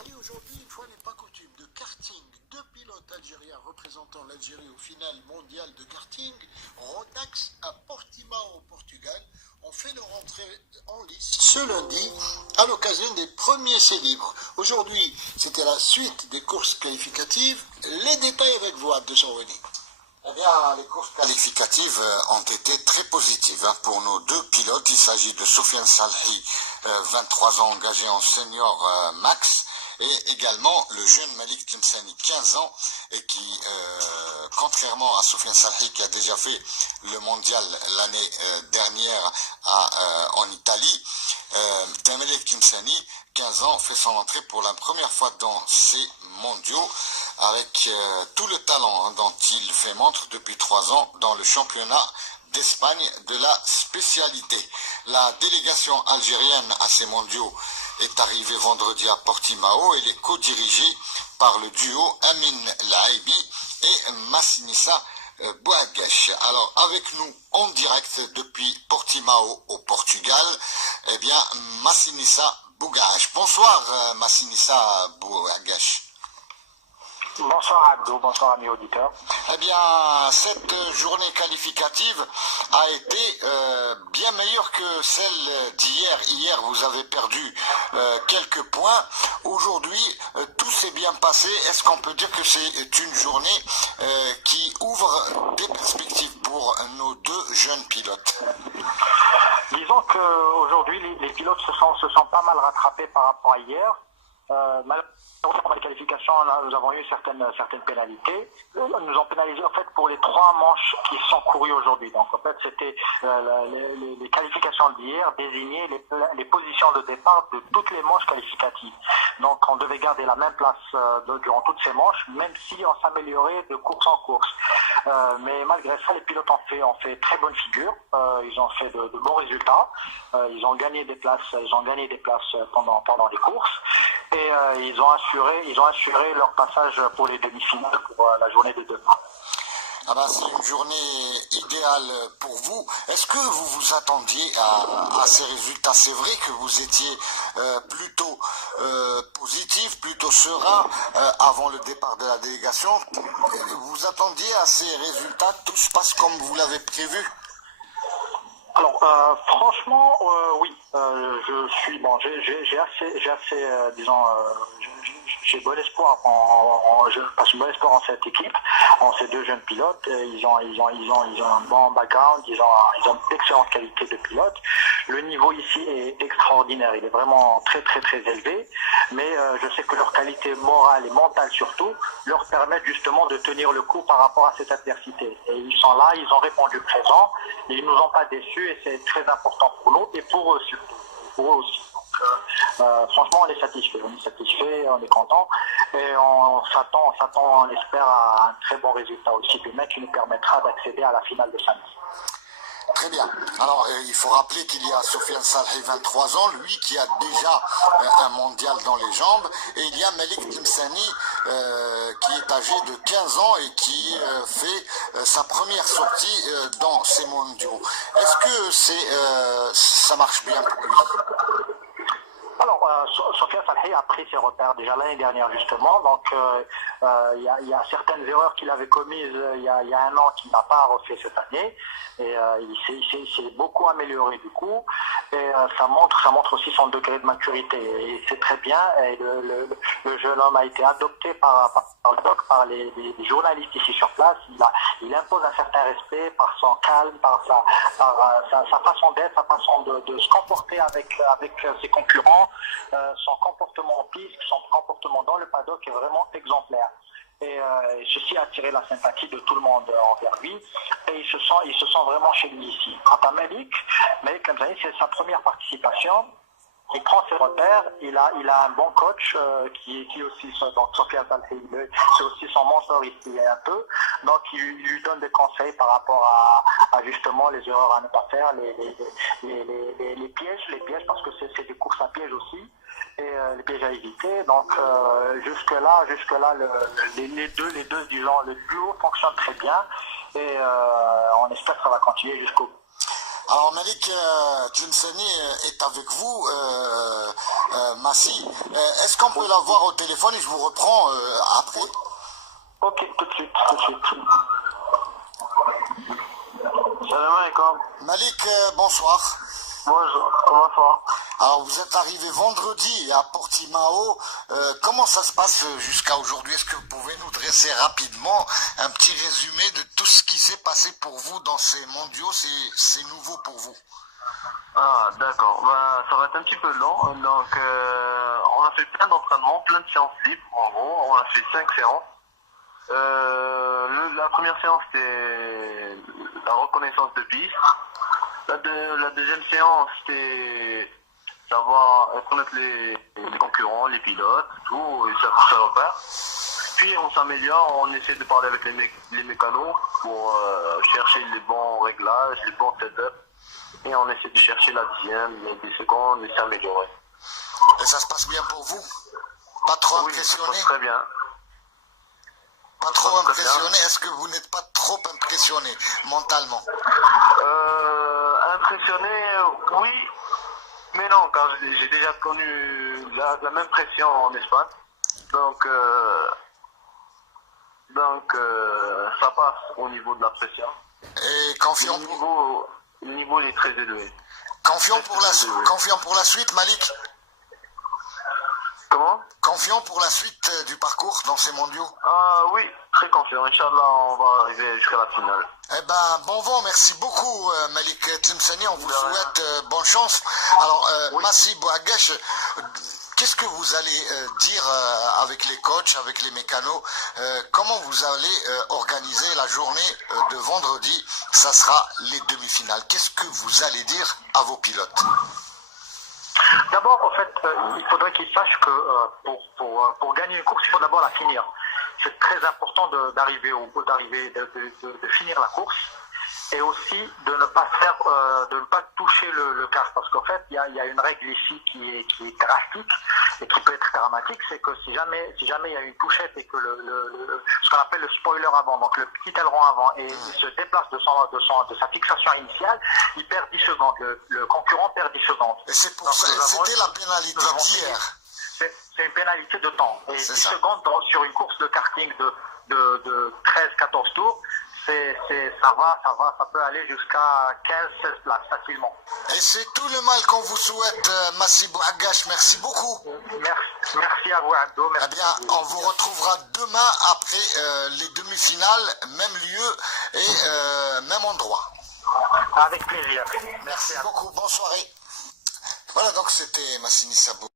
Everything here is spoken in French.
parler aujourd'hui, une fois n'est pas coutume, de karting. Deux pilotes algériens représentant l'Algérie au final mondial de karting, Rotax à Portimao au Portugal, ont fait leur entrée en lice ce lundi à l'occasion des premiers essais libres. Aujourd'hui, c'était la suite des courses qualificatives. Les détails avec vous, Abdou Souani. Eh bien, les courses qualificatives ont été très positives pour nos deux pilotes. Il s'agit de Soufiane Salhi, 23 ans, engagé en senior max, et également le jeune Malik Timsani, 15 ans, et qui, contrairement à Soufiane Salhi, qui a déjà fait le mondial l'année dernière en Italie, Malik Timsani, 15 ans, fait son entrée pour la première fois dans ces mondiaux, avec tout le talent dont il fait montre depuis 3 ans dans le championnat d'Espagne de la spécialité. La délégation algérienne à ces mondiaux est arrivée vendredi à Portimao. Elle est co-dirigée par le duo Amin Laïbi et Massinissa Bouagache. Alors avec nous en direct depuis Portimao au Portugal, eh bien Massinissa Bouagache. Bonsoir Massinissa Bouagache. Bonsoir Abdo, bonsoir amis auditeurs. Eh bien, cette journée qualificative a été bien meilleure que celle d'hier. Hier, vous avez perdu quelques points. Aujourd'hui, tout s'est bien passé. Est-ce qu'on peut dire que c'est une journée qui ouvre des perspectives pour nos deux jeunes pilotes? Disons qu'aujourd'hui, les pilotes se sont pas mal rattrapés par rapport à hier. Malheureusement, dans les qualifications, nous avons eu certaines pénalités. Nous ont pénalisé en fait pour les 3 manches qui sont courues aujourd'hui. Donc en fait, c'était les qualifications d'hier désignaient les positions de départ de toutes les manches qualificatives. Donc on devait garder la même place durant toutes ces manches, même si on s'améliorait de course en course. Mais malgré ça, les pilotes ont fait très bonne figure. Ils ont fait de bons résultats. Ils ont gagné des places. Pendant les courses. Et ils ont assuré leur passage pour les demi-finales pour la journée de demain. Ah ben, c'est une journée idéale pour vous. Est-ce que vous vous attendiez à ces résultats? C'est vrai que vous étiez plutôt positif, plutôt serein avant le départ de la délégation. Vous attendiez à ces résultats, tout se passe comme vous l'avez prévu? Alors franchement oui, je suis bon, j'ai bon espoir je passe bon espoir en cette équipe, en ces deux jeunes pilotes. Ils ont un bon background, ils ont d'excellentes qualités de pilote. Le niveau ici est extraordinaire, il est vraiment très très très élevé, mais je sais que leur qualité morale et mentale surtout leur permettent justement de tenir le coup par rapport à cette adversité. Et ils sont là, ils ont répondu présent, ils nous ont pas déçus et c'est très important pour nous et pour eux surtout, pour eux aussi. Franchement, on est satisfait, on est content et on s'attend, on espère à un très bon résultat aussi demain qui nous permettra d'accéder à la finale de samedi. Très bien. Alors, il faut rappeler qu'il y a Soufiane Salhi, 23 ans, lui qui a déjà un mondial dans les jambes, et il y a Malik Timsani qui est âgé de 15 ans et qui fait sa première sortie dans ces mondiaux. Est-ce que ça marche bien pour lui? Alors, Soufiane Salhi a pris ses repères déjà l'année dernière justement, donc il y a certaines erreurs qu'il avait commises il y a 1 an qu'il n'a pas refait cette année, et il s'est beaucoup amélioré du coup, et ça montre aussi son degré de maturité, et c'est très bien, et le jeune homme a été adopté par les journalistes ici sur place. Il impose un certain respect par son calme, par sa façon d'être, sa façon de se comporter avec ses concurrents. Son comportement en piste, son comportement dans le paddock est vraiment exemplaire. Et ceci a attiré la sympathie de tout le monde envers lui. Et il se sent vraiment chez lui ici. Quant à Malik Timsani, c'est sa première participation. Il prend ses repères, il a un bon coach qui aussi, donc Soufiane Salhi, c'est aussi son mentor ici un peu. Donc il lui donne des conseils par rapport à justement les erreurs à ne pas faire, les pièges parce que c'est des courses à pièges aussi, et les pièges à éviter. Donc jusque-là, les deux, disons, le duo fonctionne très bien, et on espère que ça va continuer jusqu'au bout. Alors Malik Tlemceni est avec vous, Massi. Est-ce qu'on peut l'avoir au téléphone et je vous reprends après? Ok, tout de suite. Salam alaikum. Malik, bonsoir. Bonsoir. Alors vous êtes arrivé vendredi à Portimao. Comment ça se passe jusqu'à aujourd'hui? Est-ce que vous pouvez nous dresser rapidement un petit résumé de tout ce qui s'est passé pour vous dans ces mondiaux? C'est nouveau pour vous. Ah, d'accord. Bah, ça va être un petit peu long. Donc, on a fait plein d'entraînements, plein de séances libres. En gros, on a fait 5 séances. La première séance, c'était la reconnaissance de piste. La deuxième séance, c'était savoir connaître les concurrents, les pilotes, tout, et ça repart. Puis on s'améliore, on essaie de parler avec les mécanos pour chercher les bons réglages, les bons setups. Et on essaie de chercher la dixième, les 10 secondes et s'améliorer. Et ça se passe bien pour vous? Pas trop Oui, ça se impressionné? passe très bien. Pas trop impressionné? Est-ce que vous n'êtes pas trop impressionné mentalement? Impressionné, oui, mais non, car j'ai déjà connu la même pression en Espagne. Donc ça passe au niveau de la pression. Et confiant Le niveau est très élevé. confiant pour la suite, Malik? Comment? Confiant pour la suite du parcours dans ces mondiaux? Ah oui, très confiant. Inch'Allah, on va arriver jusqu'à la finale. Eh ben, bon vent, merci beaucoup Malik Tlemceni, on vous souhaite bonne chance. Alors, Oui. Massi Bouagache, qu'est-ce que vous allez dire avec les coachs, avec les mécanos? Comment vous allez organiser la journée de vendredi? Ça sera les demi-finales. Qu'est-ce que vous allez dire à vos pilotes? D'abord, en fait, il faudrait qu'ils sachent que pour gagner une course, il faut d'abord la finir. C'est très important d'arriver au bout, de finir la course, et aussi de ne pas toucher le casque, parce qu'en fait, il y a une règle ici qui est drastique et qui peut être dramatique, c'est que si jamais il y a une touchette et que ce qu'on appelle le spoiler avant, donc le petit aileron avant, et il se déplace de sa fixation initiale, il perd 10 secondes. Le concurrent perd 10 secondes. Et c'est pour ça, c'était la pénalité d'hier. C'est une pénalité de temps. Et 10 ça. secondes sur une course de karting de 13-14 tours, ça peut aller jusqu'à 15-16 places facilement. Et c'est tout le mal qu'on vous souhaite, Massi Bouagache. Merci beaucoup. Merci à vous, Abdo. Eh bien, on vous retrouvera demain après les demi-finales, même lieu et même endroit. Avec plaisir. Merci beaucoup, bonne soirée. Voilà, donc c'était Massini Sabou.